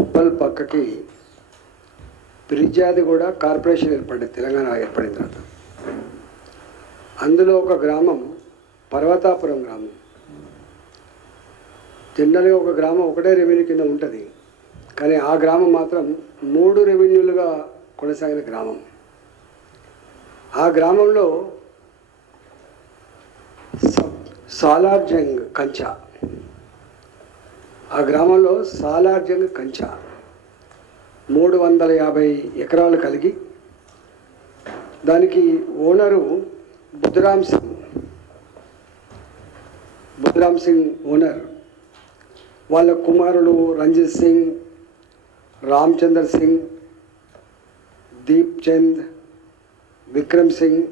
ఉప్పల్ పక్కకి పిరిజాది కూడా కార్పొరేషన్ ఏర్పడింది. తెలంగాణ ఏర్పడిన తర్వాత అందులో ఒక గ్రామం పర్వతాపురం గ్రామం. జనరల్గా ఒక గ్రామం ఒకటే రెవెన్యూ కింద ఉంటుంది, కానీ ఆ గ్రామం మాత్రం 3 రెవెన్యూలుగా కొనసాగిన గ్రామం. ఆ గ్రామంలో సాలార్జంగ్ కంచా, ఆ గ్రామంలో సాలార్జంగ్ కంచా 350 ఎకరాలు కలిగి, దానికి ఓనరు బుద్ధరామ్ సింగ్ ఓనర్. వాళ్ళ కుమారులు రంజిత్ సింగ్, రామచంద్ర సింగ్, దీప్ చంద్, విక్రమ్ సింగ్,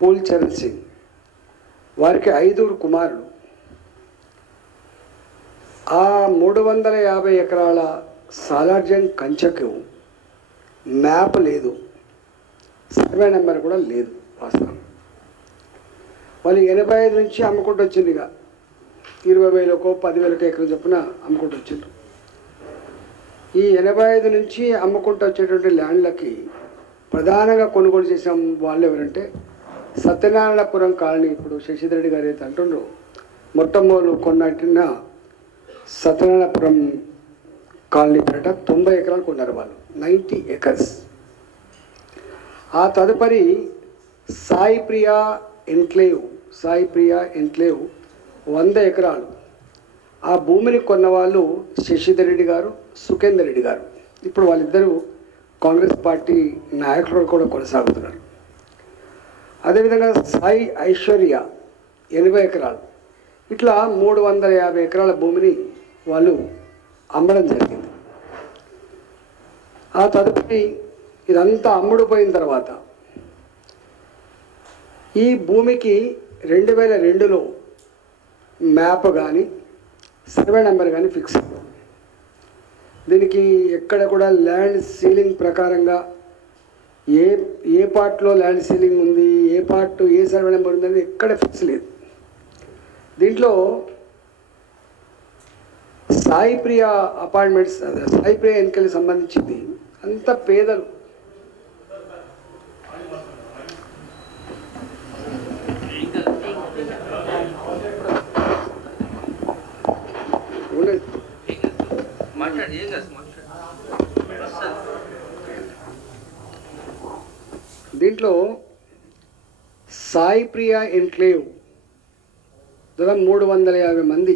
పూల్చరణ్ సింగ్, వారికి 5 కుమారులు. ఆ 350 ఎకరాల సాలార్జంగ్ కంచకు మ్యాప్ లేదు, సర్వే నెంబర్ కూడా లేదు. వాస్తవం వాళ్ళు 85 నుంచి అమ్ముకుంటూ వచ్చింది. ఇక 20,000కో 10,000కో ఎకరం చొప్పున అమ్ముకుంటూ వచ్చిండ్రు. ఈ 85 నుంచి అమ్ముకుంటూ వచ్చేటువంటి ల్యాండ్లకి ప్రధానంగా కొనుగోలు చేసిన వాళ్ళు ఎవరంటే సత్యనారాయణపురం కాలనీ. ఇప్పుడు శశిధర్ రెడ్డి గారు అయితే అంటుండ్రు, మొట్టమొదలు కొన్నట్టిన సత్యనారాయణపురం కాలనీ పేట 90 ఎకరాలు కొన్నారు వాళ్ళు, 90 acres. ఆ తదుపరి సాయి ప్రియా ఎన్క్లేవ్ 100 ఎకరాలు. ఆ భూమిని కొన్న వాళ్ళు శశిధర్ రెడ్డి గారు, సుఖేందర్ రెడ్డి గారు. ఇప్పుడు వాళ్ళిద్దరూ కాంగ్రెస్ పార్టీ నాయకులు కూడా కొనసాగుతున్నారు. అదేవిధంగా సాయి ఐశ్వర్య 80 ఎకరాలు. ఇట్లా 350 ఎకరాల భూమిని వాళ్ళు అమ్మడం జరిగింది. ఆ తదుపరి ఇదంతా అమ్ముడుపోయిన తర్వాత ఈ భూమికి 2002లో మ్యాప్ కానీ సర్వే నెంబర్ కానీ ఫిక్స్ అయింది. దీనికి ఎక్కడ కూడా ల్యాండ్ సీలింగ్ ప్రకారంగా ఏ పార్ట్లో ల్యాండ్ సీలింగ్ ఉంది, ఏ పార్ట్ ఏ సర్వే నెంబర్ ఉందని ఎక్కడ ఫిక్స్ లేదు. దీంట్లో సాయి ప్రియా అపార్ట్మెంట్స్, సాయి ప్రియా ఎన్నికలకు సంబంధించింది అంత పేదలు. దీంట్లో సాయి ప్రియా ఎన్క్లేవ్ 350 మంది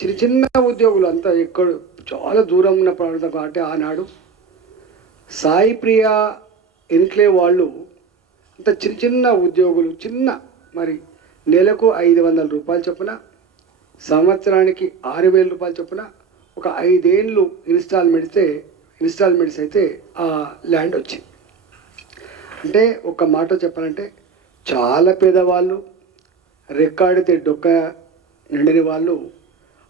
చిన్న చిన్న ఉద్యోగులు, అంతా ఎక్కడ చాలా దూరం ఉన్న ప్రాంతం కాబట్టి ఆనాడు సాయి ప్రియా ఎన్క్లేవ్ వాళ్ళు అంత చిన్న చిన్న ఉద్యోగులు, మరి నెలకు 500 రూపాయలు చొప్పున, సంవత్సరానికి 6,000 రూపాయలు చొప్పున, ఒక 5 ఏళ్ళు ఇన్స్టాల్మెంట్స్ అయితే ఆ ల్యాండ్ వచ్చింది. అంటే ఒక మాట చెప్పాలంటే చాలా పేదవాళ్ళు, రెక్కాడితే డొక్క నిండిన వాళ్ళు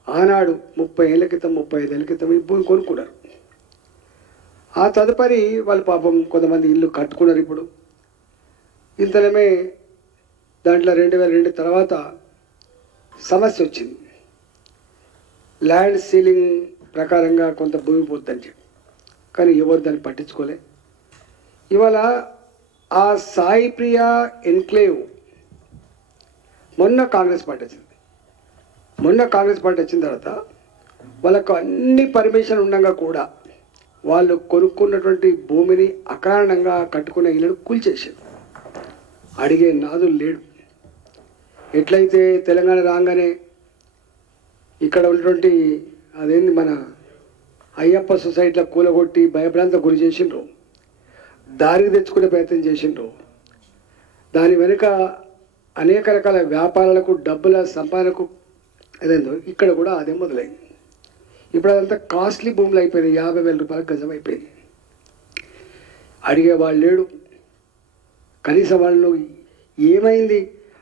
ఆనాడు 30 ఏళ్ళ క్రితం 35 ఏళ్ళ క్రితం ఈ భూమి కొనుక్కున్నారు. ఆ తదుపరి వాళ్ళు పాపం కొంతమంది ఇల్లు కట్టుకున్నారు. ఇప్పుడు ఇంతలోనే దాంట్లో 2002 తర్వాత సమస్య వచ్చింది. ల్యాండ్ సీలింగ్ ప్రకారంగా కొంత భూమి పోతుందని చెప్పి, కానీ ఎవరు దాన్ని పట్టించుకోలే. ఇవాళ ఆ సాయి ప్రియా ఎన్క్లేవ్ మొన్న కాంగ్రెస్ పార్టీ వచ్చిన తర్వాత వాళ్ళకు అన్ని పర్మిషన్ ఉండగా కూడా వాళ్ళు కొనుక్కున్నటువంటి భూమిని అకారణంగా కట్టుకున్న ఇల్లు కూల్చేసారు. అడిగే నాదులు లేడు. ఎట్లయితే తెలంగాణ రాగానే ఇక్కడ ఉన్నటువంటి అదేంది మన అయ్యప్ప సొసైటీలో కూలగొట్టి భయభ్రాంత గురి చేసిండ్రు, దారికి తెచ్చుకునే ప్రయత్నం చేసిండ్రు. దాని వెనుక అనేక రకాల వ్యాపారాలకు, డబ్బుల సంపాదనకు అదేందో ఇక్కడ కూడా అదే మొదలైంది. ఇప్పుడు అదంతా కాస్ట్లీ భూములు అయిపోయినాయి, 50,000 రూపాయలకు గజం అయిపోయింది. అడిగేవాళ్ళు లేడు. కనీసం వాళ్ళు ఏమైంది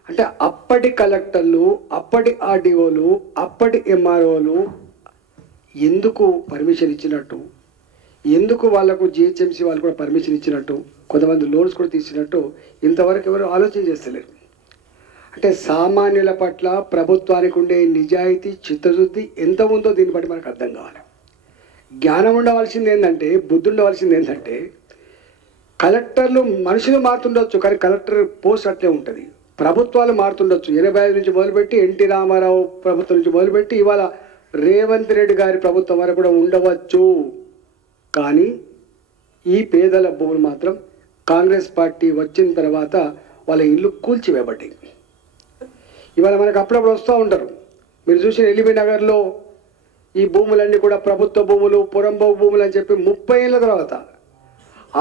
అంటే అప్పటి కలెక్టర్లు, అప్పటి ఆర్డీఓలు, అప్పటి ఎంఆర్ఓలు ఎందుకు పర్మిషన్ ఇచ్చినట్టు, ఎందుకు వాళ్లకు జిహెచ్ఎంసీ వాళ్ళు కూడా పర్మిషన్ ఇచ్చినట్టు, కొంతమంది లోన్స్ కూడా తీసినట్టు ఇంతవరకు ఎవరు ఆలోచన చేస్తలేరు. అంటే సామాన్యుల పట్ల ప్రభుత్వానికి ఉండే నిజాయితీ, చిత్తశుద్ధి ఎంత ఉందో దీన్ని బట్టి మనకు అర్థం కావాలి. జ్ఞానం ఉండవలసింది ఏంటంటే, బుద్ధి ఉండవలసింది ఏంటంటే, కలెక్టర్లు మనుషులు మారుతుండొచ్చు కానీ కలెక్టర్ పోస్ట్ అట్లే ఉంటుంది. ప్రభుత్వాలు మారుతుండొచ్చు. 85 నుంచి మొదలుపెట్టి ఎన్టీ రామారావు ప్రభుత్వం నుంచి మొదలుపెట్టి ఇవాళ రేవంత్ రెడ్డి గారి ప్రభుత్వం వరకు కూడా ఉండవచ్చు. కానీ ఈ పేదల భూములు మాత్రం కాంగ్రెస్ పార్టీ వచ్చిన తర్వాత వాళ్ళ ఇల్లు కూల్చివేయబడ్డాయి. ఇవాళ మనకు అప్పుడప్పుడు వస్తూ ఉంటారు. మీరు చూసిన ఎల్బీ నగర్లో ఈ భూములన్నీ కూడా ప్రభుత్వ భూములు, పురంబోగు భూములు అని చెప్పి 30 ఏళ్ళ తర్వాత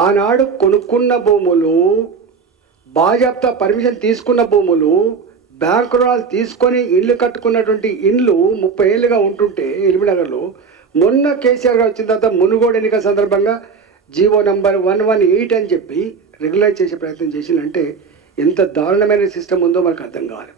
ఆనాడు కొనుక్కున్న భూములు, బాజాప్తా పర్మిషన్ తీసుకున్న భూములు, బ్యాంకు రుణాలు తీసుకొని ఇల్లు కట్టుకున్నటువంటి ఇండ్లు 30 ఏళ్ళుగా ఉంటుంటే ఎల్బీ నగర్లో మొన్న కేసీఆర్ గారు వచ్చిన తర్వాత మునుగోడు ఎన్నికల సందర్భంగా జీవో నంబర్ 118 అని చెప్పి రెగ్యులైజ్ చేసే ప్రయత్నం చేసిందంటే ఎంత దారుణమైన సిస్టమ్ ఉందో మనకు అర్థం కావాలి.